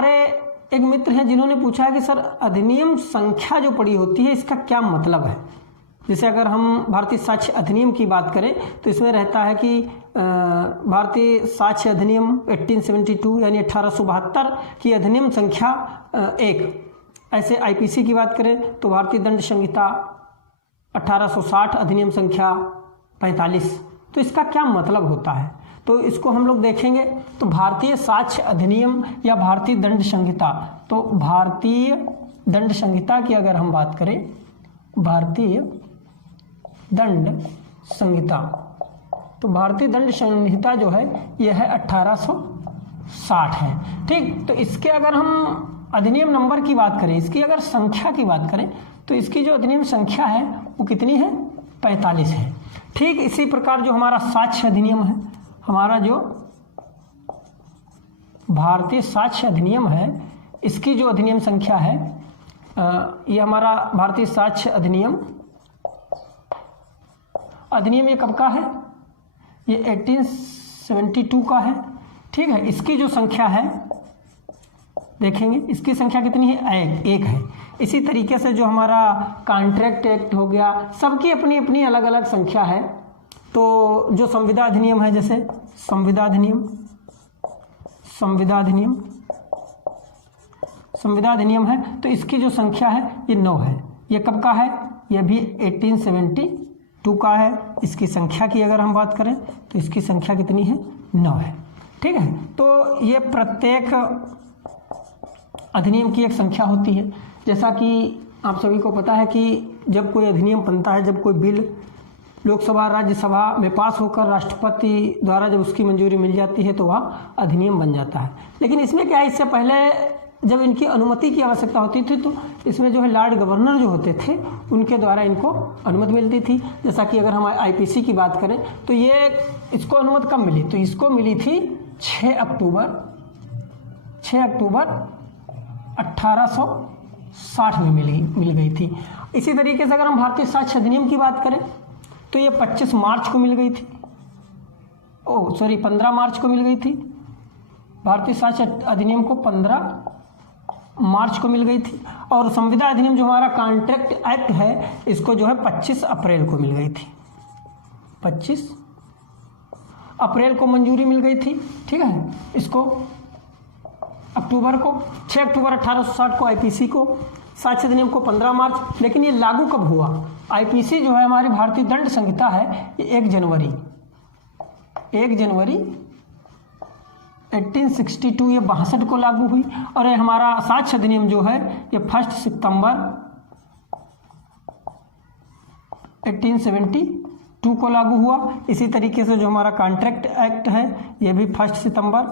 हमारे एक मित्र हैं जिन्होंने पूछा है कि सर अधिनियम संख्या जो पड़ी होती है इसका क्या मतलब है। जैसे अगर हम भारतीय साक्ष्य अधिनियम की बात करें तो इसमें रहता है कि भारतीय साक्ष्य अधिनियम 1872 यानी 1872 की अधिनियम संख्या 1। ऐसे आईपीसी की बात करें तो भारतीय दंड संहिता 1860 अधिनियम संख्या 45। तो इसका क्या मतलब होता है, तो इसको हम लोग देखेंगे। तो भारतीय साक्ष्य अधिनियम या भारतीय दंड संहिता, तो भारतीय दंड संहिता की अगर हम बात करें, भारतीय दंड संहिता, तो भारतीय दंड संहिता जो है यह है 1860 है। ठीक, तो इसके अगर हम अधिनियम नंबर की बात करें, इसकी अगर संख्या की बात करें तो इसकी जो अधिनियम संख्या है वो कितनी है, 45 है। ठीक इसी प्रकार जो हमारा साक्ष्य अधिनियम है, हमारा जो भारतीय साक्ष्य अधिनियम है इसकी जो अधिनियम संख्या है, ये हमारा भारतीय साक्ष्य अधिनियम ये कब का है, ये 1872 का है। ठीक है, इसकी जो संख्या है देखेंगे, इसकी संख्या कितनी है, एक है। इसी तरीके से जो हमारा कॉन्ट्रैक्ट एक्ट हो गया, सबकी अपनी अपनी अलग अलग संख्या है। तो जो संविदा अधिनियम है, जैसे संविदा अधिनियम है तो इसकी जो संख्या है ये 9 है। ये कब का है, ये भी 1872 का है। इसकी संख्या की अगर हम बात करें तो इसकी संख्या कितनी है, 9 है। ठीक है, तो ये प्रत्येक अधिनियम की एक संख्या होती है। जैसा कि आप सभी को पता है कि जब कोई अधिनियम बनता है, जब कोई बिल लोकसभा राज्यसभा में पास होकर राष्ट्रपति द्वारा जब उसकी मंजूरी मिल जाती है तो वह अधिनियम बन जाता है। लेकिन इसमें क्या है, इससे पहले जब इनकी अनुमति की आवश्यकता होती थी तो इसमें जो है लॉर्ड गवर्नर जो होते थे उनके द्वारा इनको अनुमति मिलती थी। जैसा कि अगर हम आईपीसी की बात करें तो ये इसको अनुमति कब मिली, तो इसको मिली थी 6 अक्टूबर 1860 में मिल गई थी। इसी तरीके से अगर हम भारतीय साक्ष्य अधिनियम की बात करें तो ये 25 मार्च को मिल गई थी, 15 मार्च को मिल गई थी। भारतीय साक्ष्य अधिनियम को 15 मार्च को मिल गई थी। और संविदा अधिनियम जो हमारा कॉन्ट्रैक्ट एक्ट है इसको जो है 25 अप्रैल को मिल गई थी, 25 अप्रैल को मंजूरी मिल गई थी। ठीक है, इसको अक्टूबर को 6 अक्टूबर 1860 को आईपीसी को, साक्ष्य अधिनियम को 15 मार्च। लेकिन ये लागू कब हुआ, आईपीसी जो है हमारी भारतीय दंड संहिता है ये 1 जनवरी 1862 ये 62 को लागू हुई। और ये हमारा साक्ष्य अधिनियम जो है ये 1 सितंबर 1872 को लागू हुआ। इसी तरीके से जो हमारा कॉन्ट्रैक्ट एक्ट है ये भी 1 सितंबर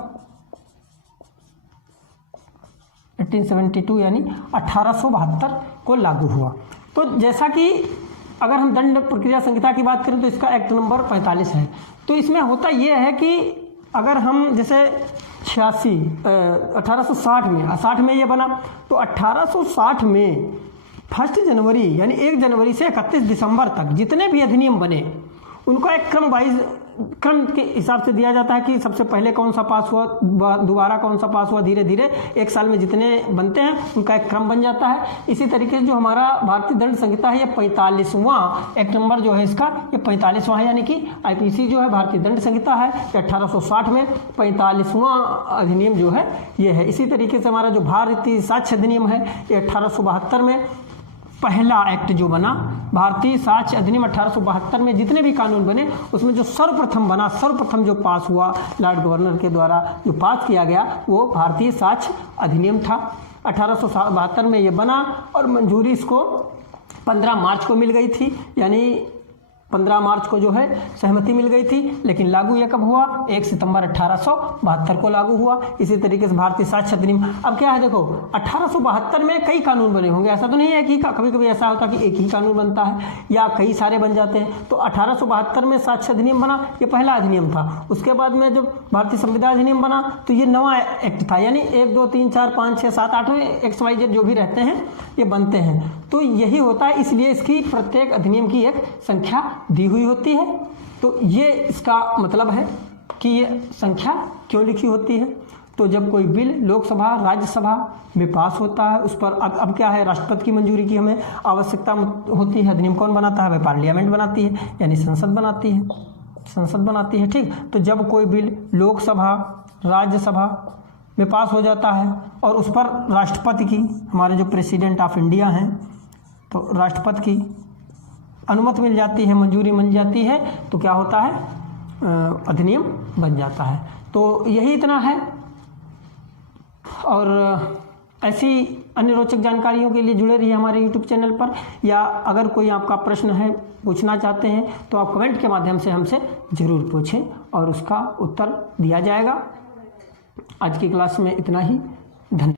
1872 यानी 1872 को लागू हुआ। तो जैसा कि अगर हम दंड प्रक्रिया संहिता की बात करें तो इसका एक्ट नंबर 45 है। तो इसमें होता यह है कि अगर हम जैसे 1860 में ये बना, तो 1860 में 1 जनवरी यानी 1 जनवरी से 31 दिसंबर तक जितने भी अधिनियम बने उनका एक क्रम के हिसाब से दिया जाता है कि सबसे पहले कौन सा पास हुआ, दोबारा कौन सा पास हुआ, धीरे धीरे एक साल में जितने बनते हैं उनका एक क्रम बन जाता है। इसी तरीके से जो हमारा भारतीय दंड संहिता है ये 45वां एक्ट नंबर जो है इसका ये 45वां है। यानी कि आईपीसी जो है भारतीय दंड संहिता है ये 1860 में 45वां अधिनियम जो है ये है। इसी तरीके से हमारा जो भारतीय साक्ष्य अधिनियम है ये 1872 में पहला एक्ट जो बना। भारतीय साक्ष्य अधिनियम 1872 में जितने भी कानून बने उसमें जो सर्वप्रथम जो पास हुआ लॉर्ड गवर्नर के द्वारा जो पास किया गया वो भारतीय साक्ष्य अधिनियम था। 1872 में ये बना और मंजूरी इसको 15 मार्च को मिल गई थी, यानी 15 मार्च को जो है सहमति मिल गई थी। लेकिन लागू यह कब हुआ, 1 सितंबर 1872 को लागू हुआ। इसी तरीके से भारतीय साक्ष्य अधिनियम, अब क्या है देखो 1872 में कई कानून बने होंगे, ऐसा तो नहीं है कि कभी कभी ऐसा होता कि एक ही कानून बनता है या कई सारे बन जाते हैं। तो 1872 में साक्ष्य अधिनियम बना, ये पहला अधिनियम था। उसके बाद में जब भारतीय संविदा अधिनियम बना तो ये नवा एक्ट था, यानी 1 2 3 4 5 6 7 8 XYZ जो भी रहते हैं ये बनते हैं। तो यही होता है, इसलिए इसकी प्रत्येक अधिनियम की एक संख्या दी हुई होती है। तो ये इसका मतलब है कि ये संख्या क्यों लिखी होती है। तो जब कोई बिल लोकसभा राज्यसभा में पास होता है, उस पर अब क्या है, राष्ट्रपति की मंजूरी की हमें आवश्यकता होती है। अधिनियम कौन बनाता है भाई? पार्लियामेंट बनाती है, यानी संसद बनाती है, संसद बनाती है। ठीक, तो जब कोई बिल लोकसभा राज्यसभा में पास हो जाता है और उस पर राष्ट्रपति की, हमारे जो प्रेसिडेंट ऑफ इंडिया हैं, तो राष्ट्रपति की अनुमति मिल जाती है, मंजूरी मिल जाती है, तो क्या होता है, अधिनियम बन जाता है। तो यही इतना है। और ऐसी अन्य रोचक जानकारियों के लिए जुड़े रहिए हमारे YouTube चैनल पर, या अगर कोई आपका प्रश्न है, पूछना चाहते हैं, तो आप कमेंट के माध्यम से हमसे ज़रूर पूछें और उसका उत्तर दिया जाएगा। आज की क्लास में इतना ही। धन्यवाद।